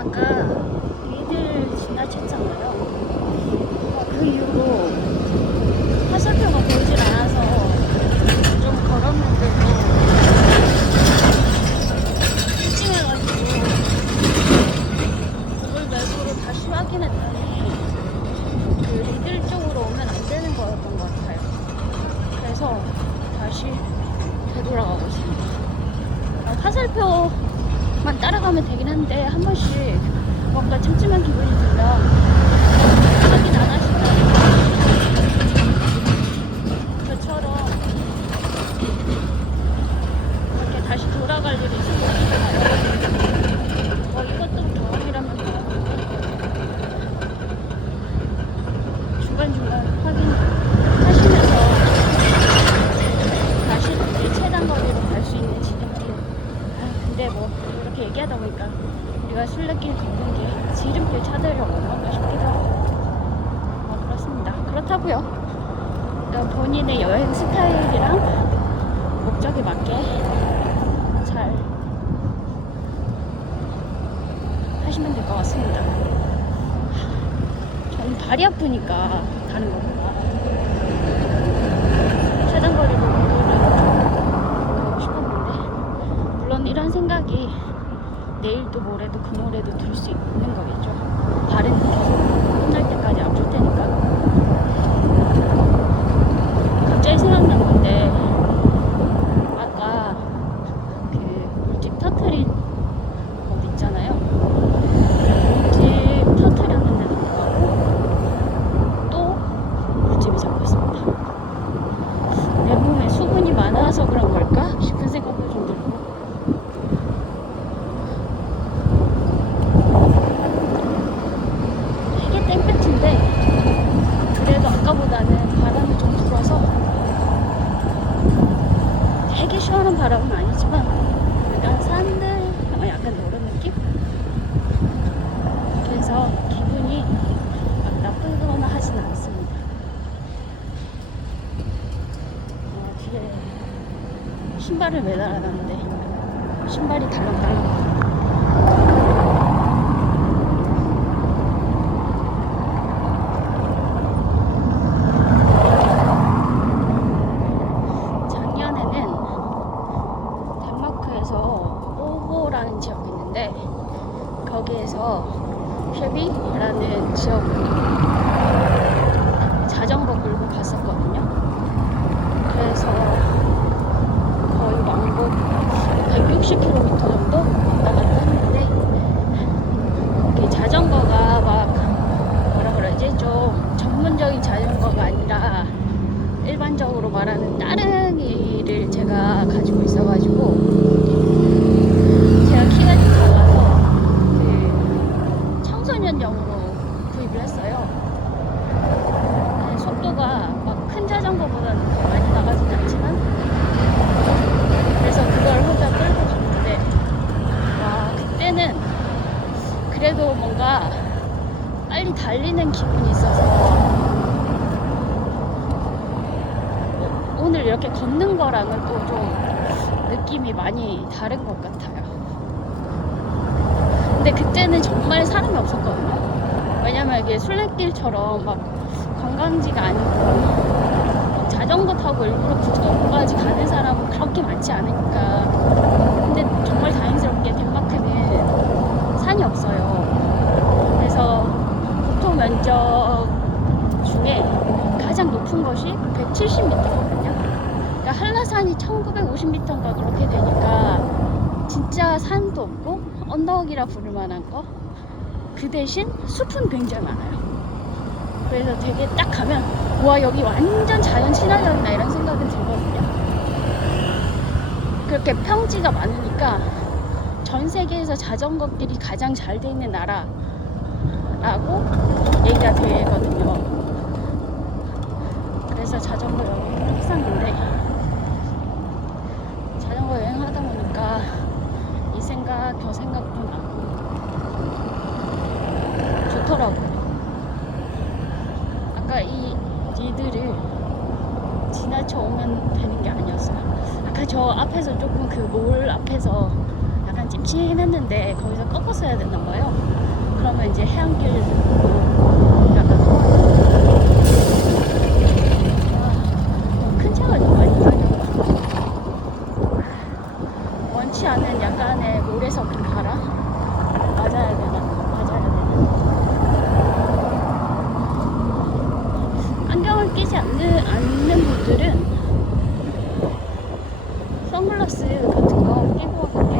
아까 니들 지나쳤잖아요. 그 이후로 화살표가 보이질 않아서 좀 걸었는데도 실증해가지고 구글 맵으로 다시 확인했더니 그 리들 쪽으로 오면 안 되는 거였던 것 같아요. 그래서 다시 되돌아가고 있습니다. 화살표만 따라가면 되긴 한데 한 번씩 뭔가 찜찜한 기분이 들면 확인 안 하신다는 저처럼 이렇게 다시 돌아갈 일이 생기잖아요. 뭐 이것도 경험이라면 중간중간 확인하시면서 다시 내 최단 거리로 갈 수 있는 지름길. 근데 뭐 이렇게 얘기하다 보니까 우리가 술래길 걷는 게 지름길 찾으려고 뭔가 싶기도 하고 그렇습니다. 그렇다고요. 그러니까 본인의 여행 스타일이랑 목적에 맞게 잘 하시면 될 것 같습니다. 저는 발이 아프니까 다른 거보다 최단거리로 가고 싶었는데, 물론 이런 생각이 내일도 모레도 금요일에도 들 수 있는 거겠죠. 발은 계속 끝날 때까지 아플 테니까. 갑자기 생각난 건데, 아까 그 물집 터트린 곳 있잖아요. 물집 터트렸는데도 불구하고 또 물집이 잡고 있습니다. 내 몸에 수분이 많아서 그런 걸까 싶은 생각도 좀 들고, 되게 땡볕인데 그래도 아까보다는 바람이 좀 불어서 되게 시원한 바람은 아니지만 약간 산들 약간 노는 느낌? 그래서 기분이 막 나쁘거나 하진 않습니다. 뒤에 신발을 매달아놨는데 신발이 달랑달랑. 작년에는 덴마크에서 오보라는 지역이 있는데 거기에서 쉐비라는 지역으로 자전거 끌고 갔었거든요. 그래서 거의 왕복 160km 정도 왔다 갔다 했는데, 거기 자전거가 막 뭐라 그러지, 좀 전문적인 자전거가 아니라 일반적으로 말하는 따릉이를 제가 가지고 있어가지고 제가 키가 좀 작아서 그 청소년용으로 구입을 했어요. 속도가 막 큰 자전거보다는 더 많이 나가진 않지만, 그래서 그걸 혼자 끌고 갔는데, 와, 그때는 그래도 뭔가 빨리 달리는 기분이 있어서 오늘 이렇게 걷는 거랑은 또 좀 느낌이 많이 다른 것 같아요. 근데 그때는 정말 사람이 없었거든요. 왜냐면 이게 술래길처럼 막 관광지가 아니고 자전거 타고 일부러 북쪽까지 가는 사람은 그렇게 많지 않으니까. 근데 정말 다행스럽게 덴마크는 산이 없어요. 그래서 국토 면적 중에 가장 높은 것이 170m거든요. 그러니까 한라산이 1950m인가 그렇게 되니까 진짜 산도 없고 언덕이라 부를 만한 거. 그 대신 숲은 굉장히 많아요. 그래서 되게 딱 가면 와, 여기 완전 자연 친화적이다 이런 생각이 들거든요. 그렇게 평지가 많으니까 전 세계에서 자전거 길이 가장 잘 돼 있는 나라라고 얘기가 되거든요. 그래서 자전거 여행을 했었는데, 자전거 여행 하다 보니까 이 생각 저 생각도 나고 좋더라고요. 아까 이 니들을 지나쳐 오면 되는 게 아니었어요. 아까 저 앞에서 조금 그 몰 앞에서 약간 약간 찜찜했는데 거기서 꺾었어야 됐나 봐요. 그러면 이제 해안길로 약간 큰 차가 좀 많이 다녀가지고 원치 않은 약간의 모래성 바람 맞아야 되나? 맞아야 되나? 안경을 끼지 않는 분들은 선글라스 같은 거 끼고 오는 게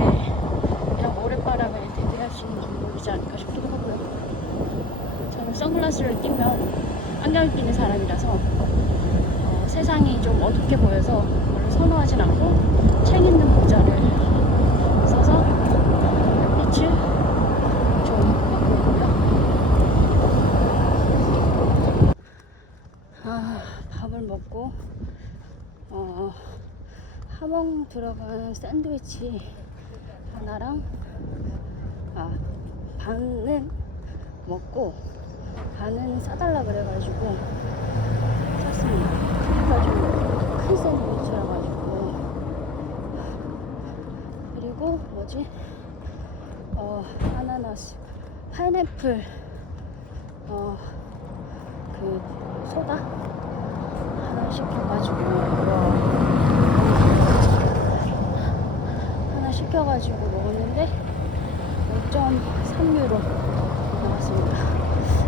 그냥 모래바람에 대비할 수 있는 방법이지 않을까 싶기도 하고요. 저는 선글라스를 끼면 안경을 끼는 사람이라서 세상이 좀 어둡게 보여서 별로 선호하진 않고 책 있는 모자를 써서 햇빛을 좀 받고 있고요. 밥을 먹고 하몽 들어간 샌드위치 하나랑 반은 먹고 반은 싸달라 그래가지고 샀습니다. 크기가 좀 큰 샌드위치라 가지고. 그리고 뭐지? 아나나스, 파인애플, 그 소다 하나 시켜가지고 먹었는데 5.3유로 나왔습니다.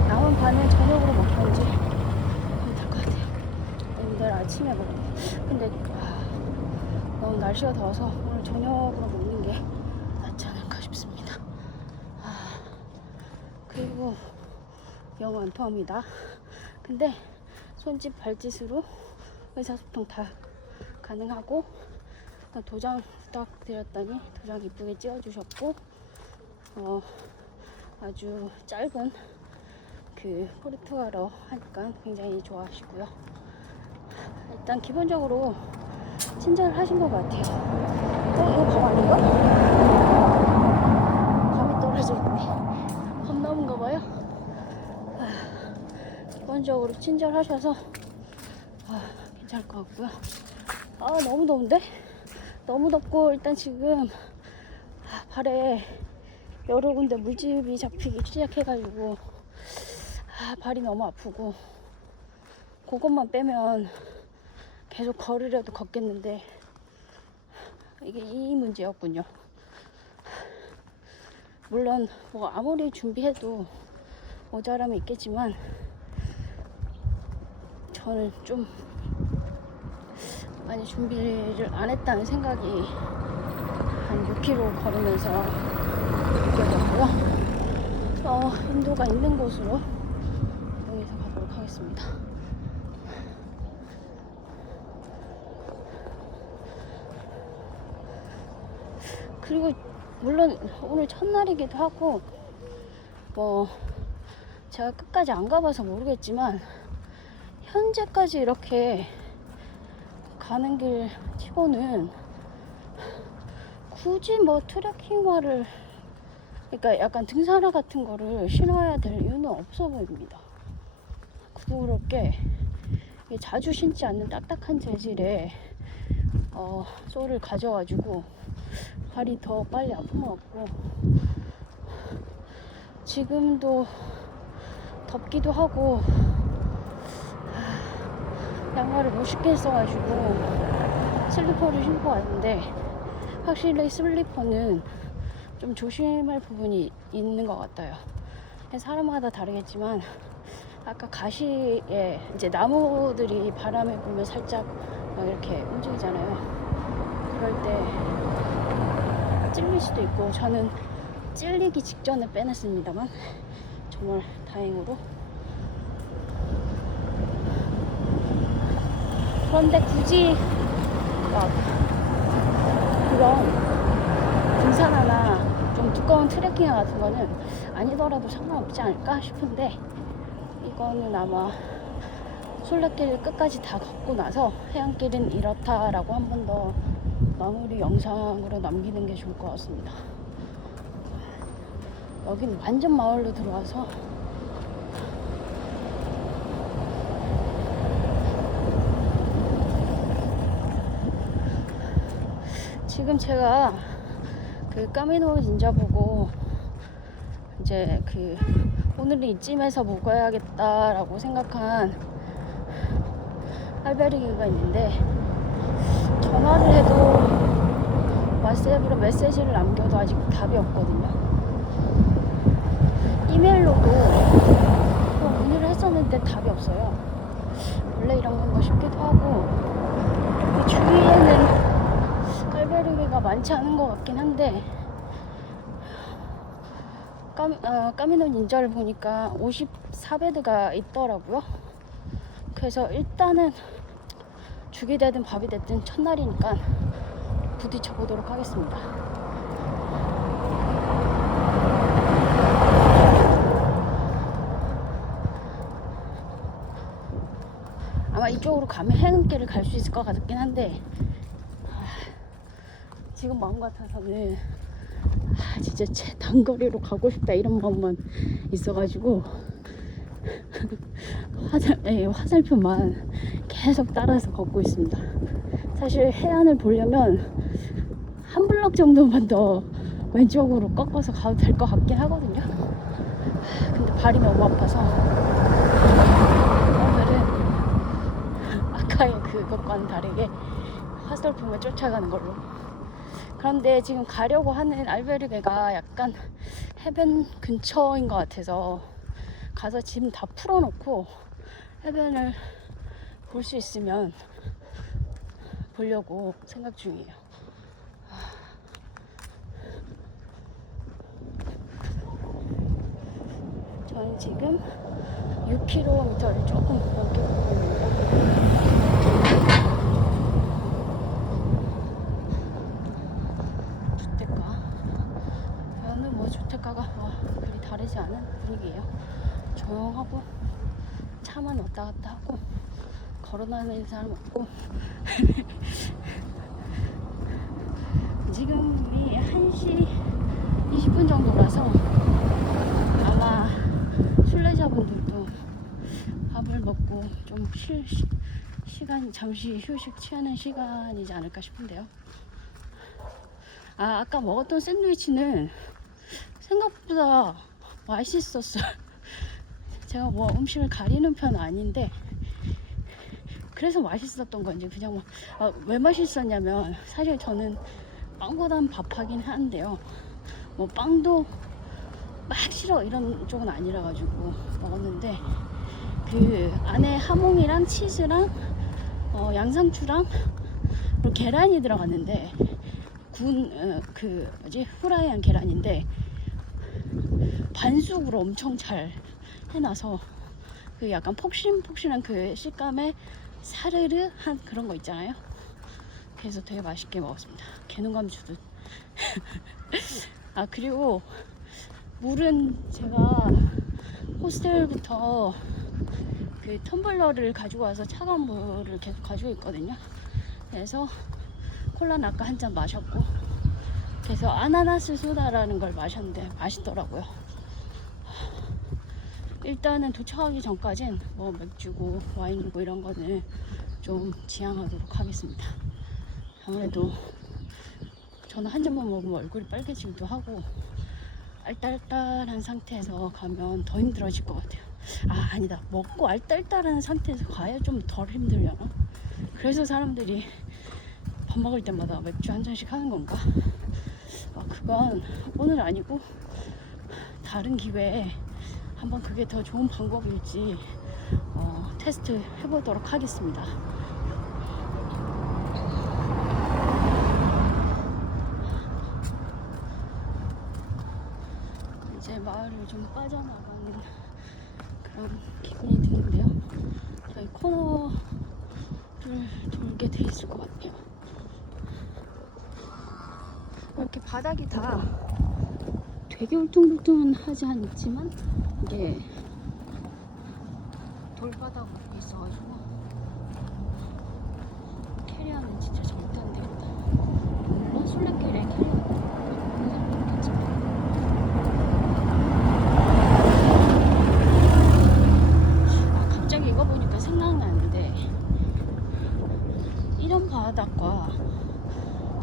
남은 반은 저녁으로 먹던지 하면 될 것 같아요. 내일 아침에 먹어요. 근데 너무 날씨가 더워서 오늘 저녁으로 먹는 게 낫지 않을까 싶습니다. 그리고 영어 안 통합니다. 근데 손짓 발짓으로 의사소통 다 가능하고, 도장 부탁드렸더니 도장 이쁘게 찍어주셨고, 아주 짧은 그 포르투갈어 하니까 굉장히 좋아하시고요. 일단 기본적으로 친절을 하신 것 같아요. 이거 밤 아닌가? 밤이 떨어져 있네. 밤나무인가 봐요. 기본적으로 친절하셔서 괜찮을 것 같고요. 너무 더운데? 너무 덥고, 일단 지금 발에 여러 군데 물집이 잡히기 시작해가지고 발이 너무 아프고, 그것만 빼면 계속 걸으려도 걷겠는데 이게 이 문제였군요. 물론 뭐 아무리 준비해도 모자람이 있겠지만 저는 좀 많이 준비를 안 했다는 생각이 한 6km 걸으면서 느껴졌고요. 인도가 있는 곳으로 이동해서 가도록 하겠습니다. 그리고 물론 오늘 첫날이기도 하고 제가 끝까지 안 가봐서 모르겠지만 현재까지 이렇게 가는 길 치고는 굳이 트레킹화를, 그러니까 약간 등산화 같은 거를 신어야 될 이유는 없어 보입니다. 부드럽게 자주 신지 않는 딱딱한 재질의 솔을 가져가지고 발이 더 빨리 아픈 것 같고, 지금도 덥기도 하고 양말을 못 신겠어가지고 슬리퍼를 신고 왔는데, 확실히 슬리퍼는 좀 조심할 부분이 있는 것 같아요. 사람마다 다르겠지만 아까 가시에 이제 나무들이 바람에 불면 살짝 이렇게 움직이잖아요. 그럴 때 찔릴 수도 있고, 저는 찔리기 직전에 빼냈습니다만 정말 다행으로. 그런데 굳이 그런 등산화나 좀 두꺼운 트레킹화 같은 거는 아니더라도 상관없지 않을까 싶은데, 이거는 아마 솔레길 끝까지 다 걷고 나서 해안길은 이렇다라고 한 번 더 마무리 영상으로 남기는 게 좋을 것 같습니다. 여기는 완전 마을로 들어와서 지금 제가 그 까미노 닌자 보고 이제 그 오늘은 이쯤에서 묵어야겠다라고 생각한 알베르기가 있는데, 전화를 해도 왓츠앱으로 메시지를 남겨도 아직 답이 없거든요. 이메일로도 문의를 했었는데 답이 없어요. 원래 이런 건가 싶기도 하고, 그 주위에는 알베르기가 많지 않은 것 같긴 한데, 까미노 닌자를 보니까 54베드가 있더라고요. 그래서 일단은 죽이 되든 밥이 됐든 첫날이니까 부딪혀 보도록 하겠습니다. 아마 이쪽으로 가면 해넘길을 갈 수 있을 것 같긴 한데, 지금 마음 같아서는 진짜 단거리로 가고 싶다 이런 마음만 있어가지고 화살표만 계속 따라서 걷고 있습니다. 사실 해안을 보려면 한 블럭 정도만 더 왼쪽으로 꺾어서 가도 될 것 같긴 하거든요. 근데 발이 너무 아파서 오늘은 아까의 그것과는 다르게 화살표만 쫓아가는 걸로. 그런데 지금 가려고 하는 알베르게가 약간 해변 근처인 것 같아서 가서 짐 다 풀어놓고 해변을 볼 수 있으면 보려고 생각 중이에요. 저는 지금 6km를 조금 넘게 걷고 있는데, 저는 뭐 주택가가 그리 다르지 않은 분위기예요. 조용하고 차만 왔다 갔다 하고 걸어다니는 사람 없고 지금이 1시 20분 정도라서 아마 순례자분들도 밥을 먹고 좀 시간 잠시 휴식 취하는 시간이지 않을까 싶은데요. 아까 먹었던 샌드위치는 생각보다 맛있었어요. 제가 뭐 음식을 가리는 편은 아닌데, 그래서 맛있었던 건지 그냥 왜 맛있었냐면, 사실 저는 빵보단 밥하긴 하는데요, 뭐 빵도 막 싫어 이런 쪽은 아니라 가지고 먹었는데, 그 안에 하몽이랑 치즈랑 양상추랑 그리고 계란이 들어갔는데, 후라이한 계란인데 반숙으로 엄청 잘 해놔서 그 약간 폭신폭신한 그 식감에 사르르한 그런 거 있잖아요. 그래서 되게 맛있게 먹었습니다. 개눈감 주듯. 그리고 물은 제가 호스텔부터 그 텀블러를 가지고 와서 차가운 물을 계속 가지고 있거든요. 그래서 콜라는 아까 한 잔 마셨고, 그래서 아나나스 소다라는 걸 마셨는데 맛있더라고요. 일단은 도착하기 전까진 뭐 맥주고 와인이고 이런 거는 좀 지양하도록 하겠습니다. 아무래도 저는 한 잔만 먹으면 얼굴이 빨개지기도 하고 알딸딸한 상태에서 가면 더 힘들어질 것 같아요. 아니다, 먹고 알딸딸한 상태에서 가야 좀 덜 힘들려나? 그래서 사람들이 밥 먹을 때마다 맥주 한 잔씩 하는 건가? 그건 오늘 아니고 다른 기회에 한번 그게 더 좋은 방법일지 테스트 해보도록 하겠습니다. 이제 마을을 좀 빠져나가는 그런 기분이 드는데요. 저희 코너를 돌게 돼 있을 것 같아요. 이렇게 바닥이 다 되게 울퉁불퉁은 하지 않지만 이게 돌바닥으로 있어가지고 캐리어는 진짜 절대 안 되겠다. 물론 술래길에 캐리어 하는 사람도 있겠지만, 갑자기 이거 보니까 생각나는데, 이런 바닥과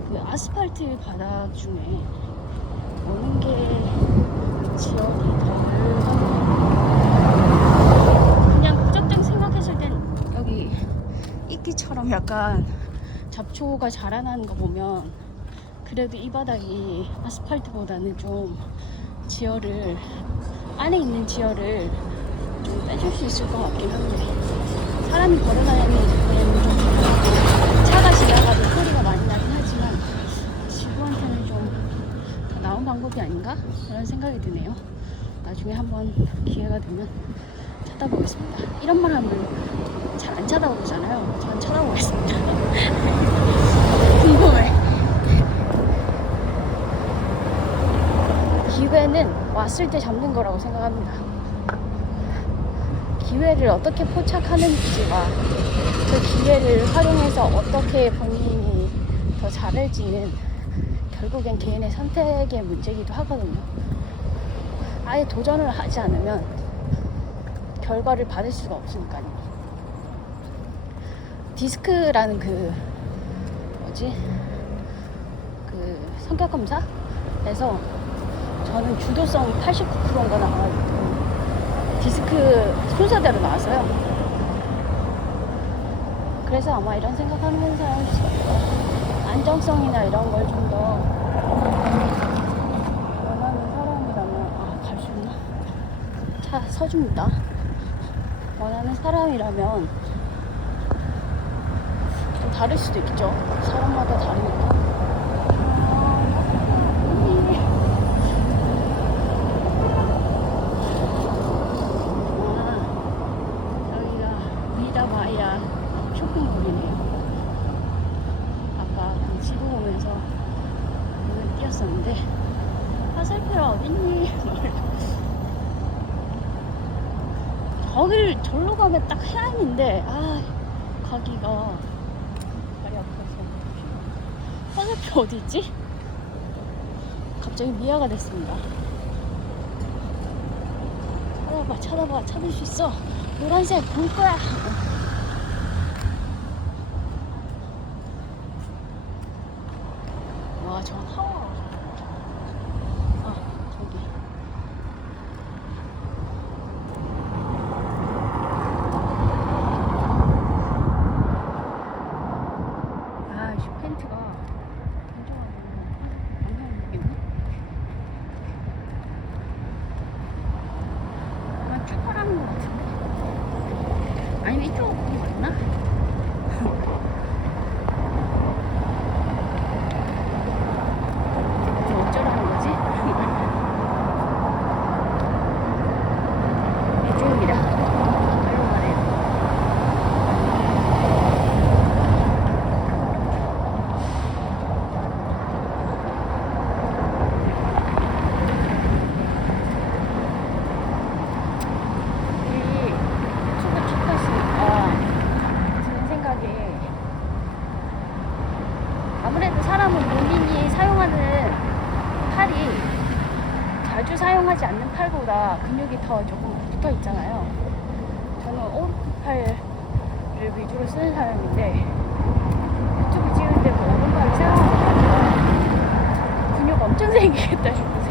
그 아스팔트 바닥 중에 오는 게 지역이 덜 그냥 무작정 생각했을 땐 여기 이끼처럼 약간 잡초가 자라나는 거 보면 그래도 이 바닥이 아스팔트보다는 좀 지열을 안에 있는 지열을 좀 빼줄 수 있을 것 같긴 한데 사람이 걸어다니는 좀 불편하고 차가 지나가도 소리가 많이 나긴 하지만 지구한테는 좀 더 나은 방법이 아닌가? 그런 생각이 드네요. 나중에 한번 기회가 되면 찾아보겠습니다. 이런 말 하면 잘 안 쳐다보잖아요. 전 쳐다보겠습니다. 궁금해. 기회는 왔을 때 잡는 거라고 생각합니다. 기회를 어떻게 포착하는지와 그 기회를 활용해서 어떻게 본인이 더 잘할지는 결국엔 개인의 선택의 문제이기도 하거든요. 아예 도전을 하지 않으면 결과를 받을 수가 없으니까요. 디스크라는 그 성격 검사에서 저는 주도성 89%인가 나와가지고 디스크 순서대로 나왔어요. 그래서 아마 이런 생각하면서 안정성이나 이런 걸 좀 더 원하는 사람이라면 갈 수 있나? 차 서줍니다. 원하는 사람이라면 좀 다를 수도 있죠. 사람마다 다르니까. 마야 쇼핑몰이네요. 아까 그 지도 보면서 눈을 띄었었는데 화살표가 어딨니? 거길 절로 가면 딱 해안인데 가기가 다리 아파서 화살표 어디 있지? 갑자기 미아가 됐습니다. 찾아봐 찾을 수 있어. 노란색 볼 거야. 와, 저 타워. 저기. 이 펜트가 아마 쭈그라는 것 같은데. 아니면 이쪽으로 맞나? 어쩌라는 거지? 이쪽입니다. 바로 말해요. 아무래도 사람은 본인이 사용하는 팔이 자주 사용하지 않는 팔보다 근육이 더 조금 붙어 있잖아요. 저는 오른팔을 위주로 쓰는 사람인데 유튜브 찍을 때도 오른팔을 사용하니까 근육 엄청 생기겠다 싶어서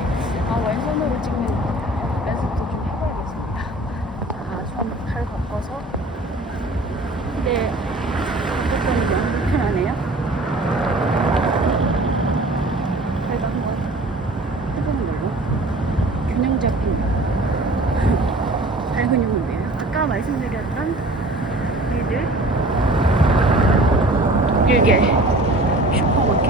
왼손으로 찍는 연습도 좀 해봐야겠습니다. 손팔 바꿔서. 근데 이것도 너무 불편하네요. 제가 한번 해보는 걸로 균형 잡힌 발 근육인데요. 아까 말씀드렸던 우리들 독일계 슈퍼마켓.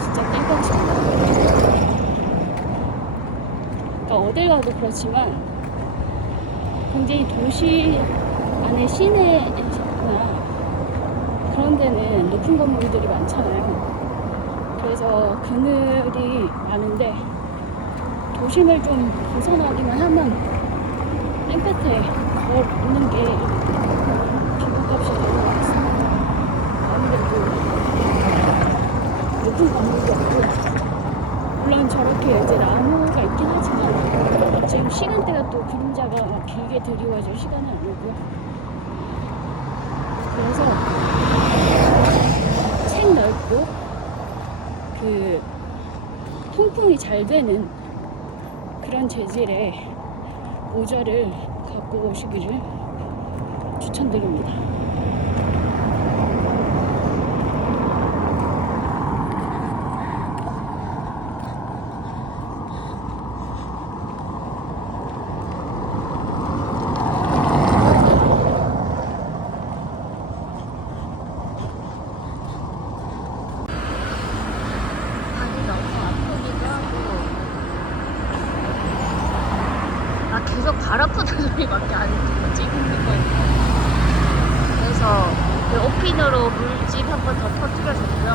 진짜 땡깡칩니다. 그러니까 어딜 가도 그렇지만 굉장히 도시 안에 시내나 그런 데는 높은 건물들이 많잖아요. 그래서 그늘이 많은데 도심을 좀 벗어나기만 하면 땡볕에 걷는 게 기분값이 되는 것 같습니다. 아무래도 높은 건물도 없고 물론 저렇게 이제 나무가 있긴 하지만 지금 시간대가 또 그림자가 막 길게 드리워질 시간은 아니고요. 그래서 책 넓고 그 통풍이 잘 되는 그런 재질의 모자를 갖고 오시기를 추천드립니다. 계속 발 아프다는 소리밖에 안 듣고 찍는 거예요. 그래서 그 오핀으로 물집 한 번 더 터뜨려줬고요.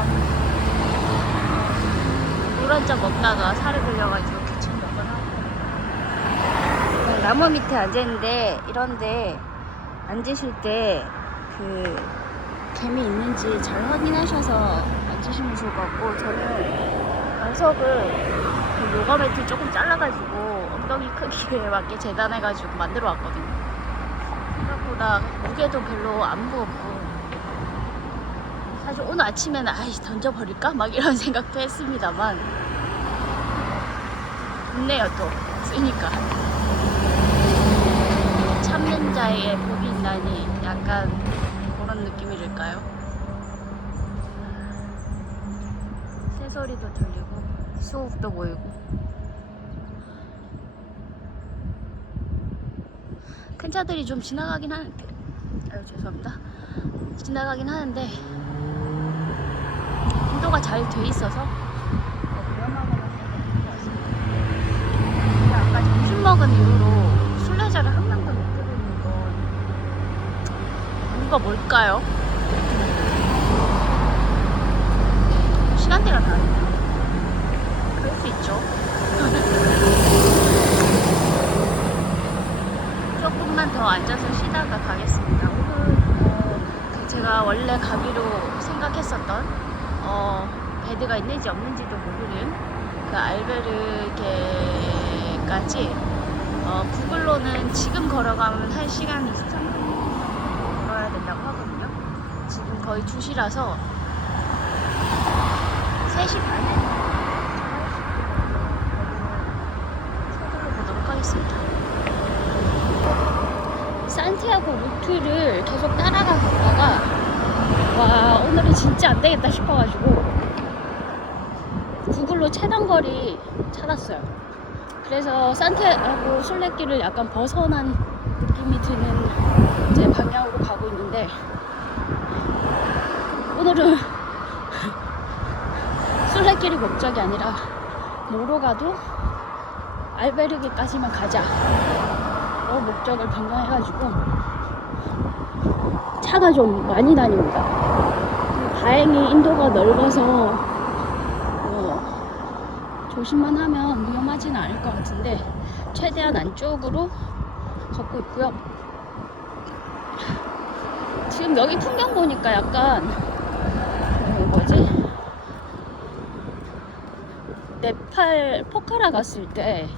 물 한 잔 먹다가 살을 들려가지고 기침 몇 번 하고. 나무 밑에 앉아있는데 이런데 앉으실 때 그 개미 있는지 잘 확인하셔서 앉으시면 좋을 것 같고, 저는 방석을 그 요가 매트 조금 잘라가지고 엉덩이 크기에 맞게 재단해가지고 만들어 왔거든요. 생각보다 무게도 별로 안 무겁고, 사실 오늘 아침에는 아이 던져버릴까? 막 이런 생각도 했습니다만 좋네요. 또 쓰니까 참는 자의 복이 있나니 약간 그런 느낌이랄까요? 새소리도 들리고 수옥도 보이고. 큰 차들이 좀 지나가긴 하는데, 아유 죄송합니다, 지나가긴 하는데 인도가 잘 돼 있어서 위험하거나 하는 것 같습니다. 근데 아까 점심 먹은 이후로 순례자를 한 명도 못 들어오는 건 이유가 뭘까요? 시간대가 다르나? 그럴 수 있죠. 조금만 더 앉아서 쉬다가 가겠습니다. 오늘 제가 원래 가기로 생각했었던 베드가 있는지 없는지도 모르는 그 알베르게까지 구글로는 지금 걸어가면 1시간 23분 걸어야 된다고 하거든요. 지금 거의 2시라서 3시 반에 서둘러 보도록 하겠습니다. 산티아고 루트를 계속 따라가 걷다가 와, 오늘은 진짜 안 되겠다 싶어가지고 구글로 최단거리 찾았어요. 그래서 산티아고 순례길을 약간 벗어난 느낌이 드는 이제 방향으로 가고 있는데, 오늘은 순례길이 목적이 아니라 뭐로 가도 알베르게까지만 가자 목적을 변경해가지고 차가 좀 많이 다닙니다. 다행히 인도가 넓어서 조심만 하면 위험하지는 않을 것 같은데 최대한 안쪽으로 걷고 있고요. 지금 여기 풍경 보니까 약간 네팔 포카라 갔을 때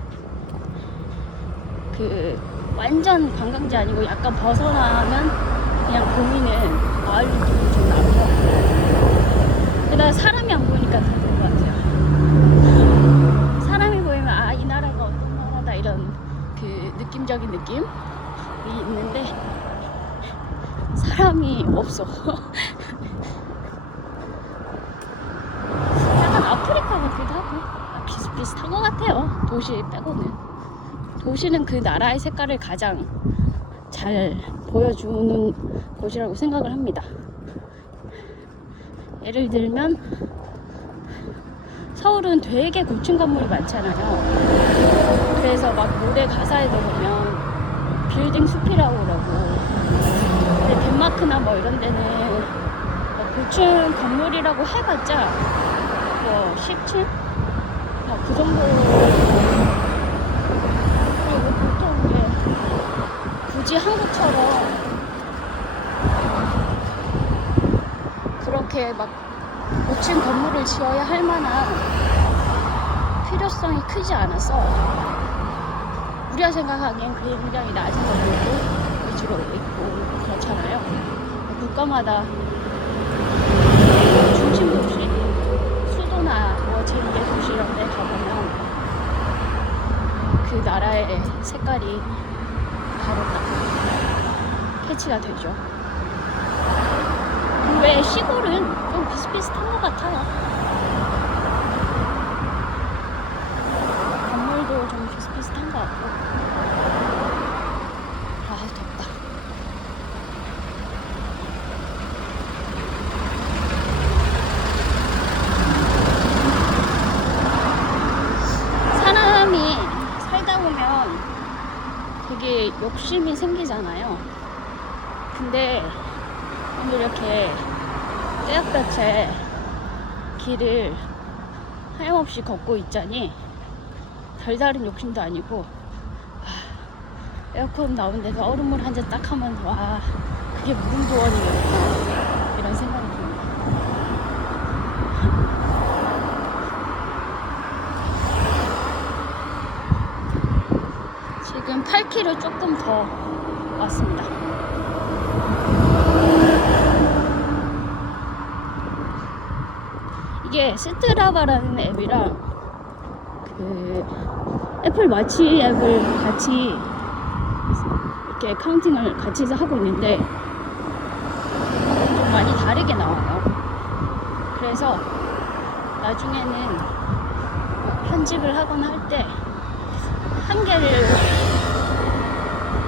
그 완전 관광지 아니고 약간 벗어나면 그냥 보이는 마을 느낌이 좀 나고요. 게다가 사람이 안 보이니까 더 좋은 것 같아요. 사람이 보이면 아, 이 나라가 어떤 나라다 이런 그 느낌적인 느낌이 있는데 사람이 없어. 약간 아프리카 같기도 하고 비슷비슷한 것 같아요. 도시 빼고는. 도시는 그 나라의 색깔을 가장 잘 보여주는 곳이라고 생각을 합니다. 예를 들면 서울은 되게 고층 건물이 많잖아요. 그래서 막 노래 가사에도 보면 빌딩 숲이라고 그러고, 근데 덴마크나 뭐 이런 데는 고층 건물이라고 해봤자 10층? 그 정도. 굳이 한국처럼 그렇게 막 고층 건물을 지어야 할 만한 필요성이 크지 않아서 우리가 생각하기엔 굉장히 낮은 건물도 위주로 있고 그렇잖아요. 국가 국가마다 중심 도시, 수도나 뭐 제2의 도시 이런 데 가보면 그 나라의 색깔이 바로 딱 캐치가 되죠. 그 외에 시골은 좀 비슷비슷한 것 같아요. 건물도 좀 비슷비슷한 것 같고. 아, 덥다. 사람이 살다 보면 되게 욕심이 생기잖아요. 근데 오늘 이렇게 떼약볕에 길을 하염없이 걷고 있자니 별다른 욕심도 아니고 에어컨 나온 데서 얼음물 한 잔 딱 하면 와, 그게 무릉도원이겠구나 이런 생각이 듭니다. 지금 8km 조금 더 왔습니다. 이게 스트라바라는 앱이랑 그 애플 워치 앱을 같이 이렇게 카운팅을 같이 해서 하고 있는데 좀 많이 다르게 나와요. 그래서 나중에는 편집을 하거나 할 때 한 개를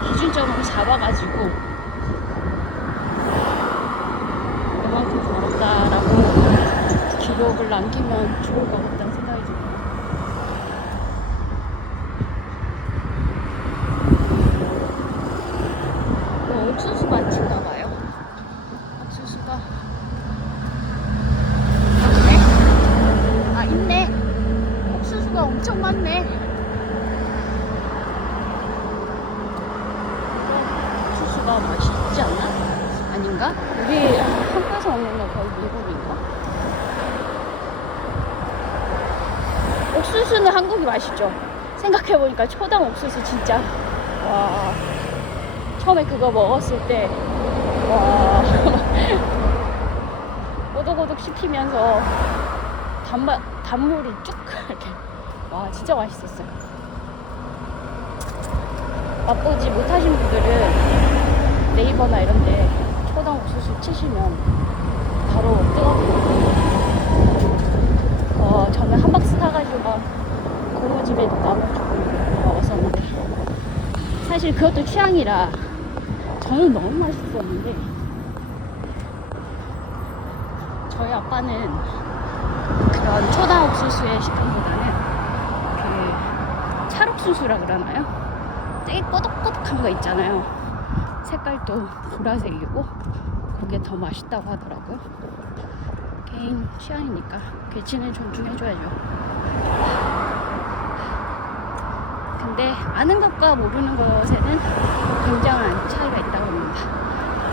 기준점으로 잡아가지고 이만큼 걸었다라고 기록을 남기면 좋을 것 같다는 생각이 듭니다. 옥수수 맛인가 봐요. 옥수수가 없네? 아, 있네. 옥수수가 엄청 많네. 옥수수가 맛이 있지 않나? 아닌가? 우리 한가서 먹는 거 거의 미국인가? 옥수수는 한국이 맛있죠. 생각해보니까 초당 옥수수 진짜 와, 처음에 그거 먹었을 때 와 오독오독 씹히면서 단물이 쭉 이렇게 와 진짜 맛있었어요. 맛보지 못하신 분들은 네이버나 이런데 초당 옥수수 치시면 바로 뜨거든요. 저는 한 박스 사가지고 막 고모집에도 나눠주고 먹었었는데 사실 그것도 취향이라 저는 너무 맛있었는데 저희 아빠는 그런 초당 옥수수의 식감보다는 그 찰옥수수라 그러나요? 되게 꼬독꼬독한 거 있잖아요. 색깔도 보라색이고 그게 더 맛있다고 하더라고요. 개인 취향이니까 개취는 존중해줘야죠. 근데 아는 것과 모르는 것에는 굉장한 차이가 있다고 합니다.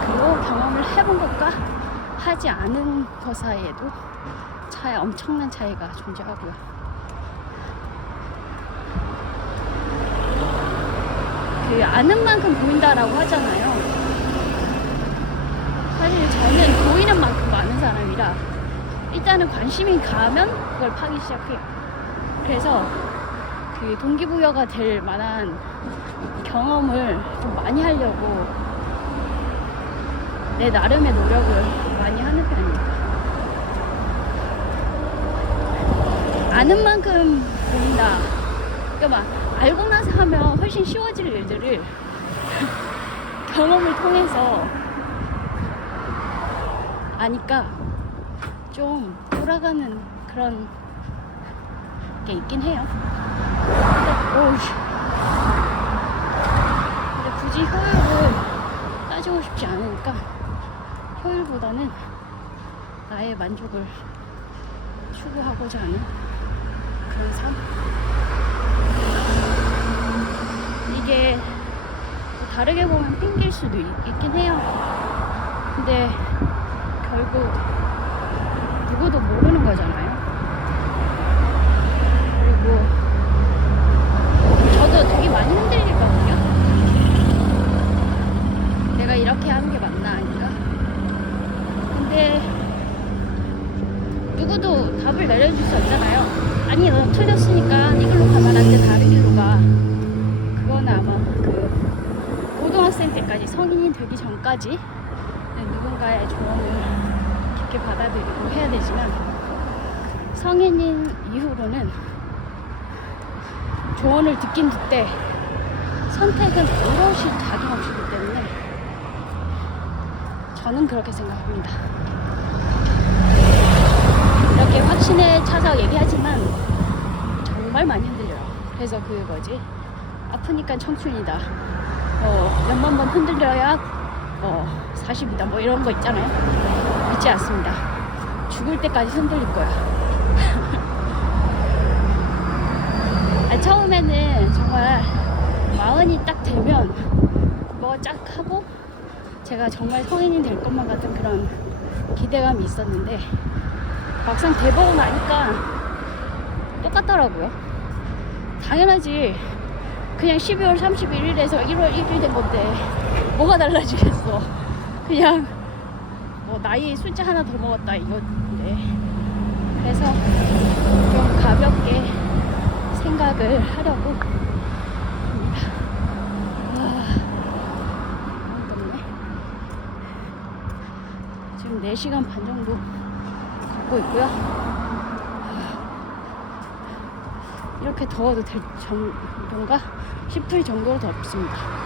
그리고 경험을 해본 것과 하지 않은 것 사이에도 엄청난 차이가 존재하고요. 그 아는 만큼 보인다라고 하잖아요. 사실 저는 보이는 만큼 아는 사람이라 일단은 관심이 가면 그걸 파기 시작해요. 그래서 그 동기부여가 될 만한 경험을 좀 많이 하려고 내 나름의 노력을 많이 하는 편입니다. 아는 만큼 보인다. 그러니까 막 알고 나서 하면 훨씬 쉬워질 일들을 경험을 통해서 아니까 좀 돌아가는 그런 게 있긴 해요. 근데 굳이 효율을 따지고 싶지 않으니까 효율보다는 나의 만족을 추구하고자 하는 그런 삶. 이게 다르게 보면 핑계일 수도 있긴 해요. 근데 결국 누구도 모르는 거잖아요. 그리고 저도 되게 많이 흔들리거든요. 내가 이렇게 하는 게 맞나 아닌가? 근데 누구도 답을 내려줄 수 없잖아요. 아니 너 틀렸으니까 이걸로 가면 안 돼, 다른 길로 가. 그건 아마 그 고등학생 때까지, 성인이 되기 전까지 누군가의 조언을 깊게 받아들이고 해야 되지만, 성인인 이후로는 조언을 듣긴 듣되 선택은 오롯이 자기 몫이기 때문에 저는 그렇게 생각합니다. 이렇게 확신에 차서 얘기하지만 정말 많이 흔들려요. 그래서 그 뭐지, 아프니까 청춘이다, 몇만 번 흔들려야 40이다, 뭐 이런 거 있잖아요. 믿지 않습니다. 죽을 때까지 흔들릴 거야. 처음에는 정말 마흔이 딱 되면 뭐 쫙 하고 제가 정말 성인이 될 것만 같은 그런 기대감이 있었는데, 막상 돼보고 나니까 똑같더라고요. 당연하지. 그냥 12월 31일에서 1월 1일 된 건데 뭐가 달라지겠어. 그냥 뭐 나이 숫자 하나 더 먹었다 이건데. 그래서 좀 가볍게 생각을 하려고 합니다. 너무 덥네. 지금 4시간 반 정도 걷고 있고요. 이렇게 더워도 될 정도인가 싶을 정도로 덥습니다.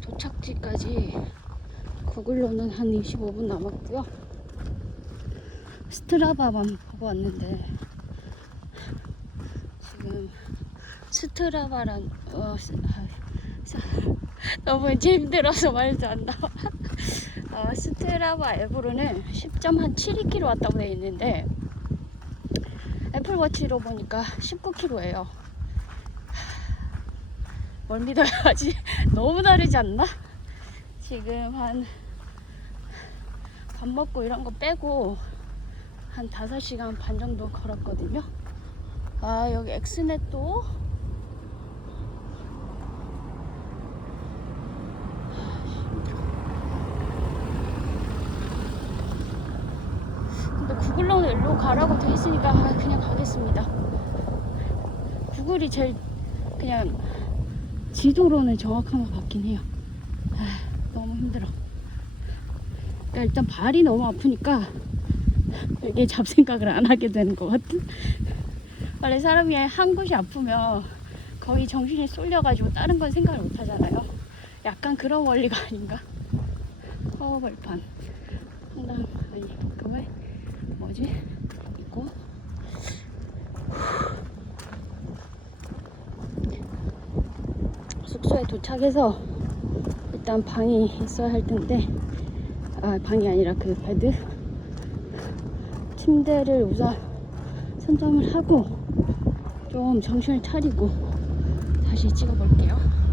도착지까지 구글로는 한 25분 남았고요. 스트라바만 보고 왔는데 지금 스트라바란 너무 이제 힘들어서 말도 안 나와. 스트라바 앱으로는 10.7km 왔다고 되어 있는데 애플워치로 보니까 19km예요. 뭘 믿어야지. 너무 다르지 않나? 지금 한 밥 먹고 이런 거 빼고 한 5시간 반 정도 걸었거든요. 여기 엑스넷도 근데 구글로는 일로 가라고 돼 있으니까 그냥 가겠습니다. 구글이 제일 그냥 지도로는 정확한 것 같긴 해요. 너무 힘들어. 일단 발이 너무 아프니까 이게 잡생각을 안 하게 되는 것 같은. 원래 사람이 한 곳이 아프면 거의 정신이 쏠려가지고 다른 건 생각을 못 하잖아요. 약간 그런 원리가 아닌가. 벌판 상당, 아니 그거 뭐지 이거 숙소에 도착해서 일단 방이 있어야 할 텐데, 방이 아니라 그 베드, 침대를 우선 선점을 하고 좀 정신을 차리고 다시 찍어볼게요.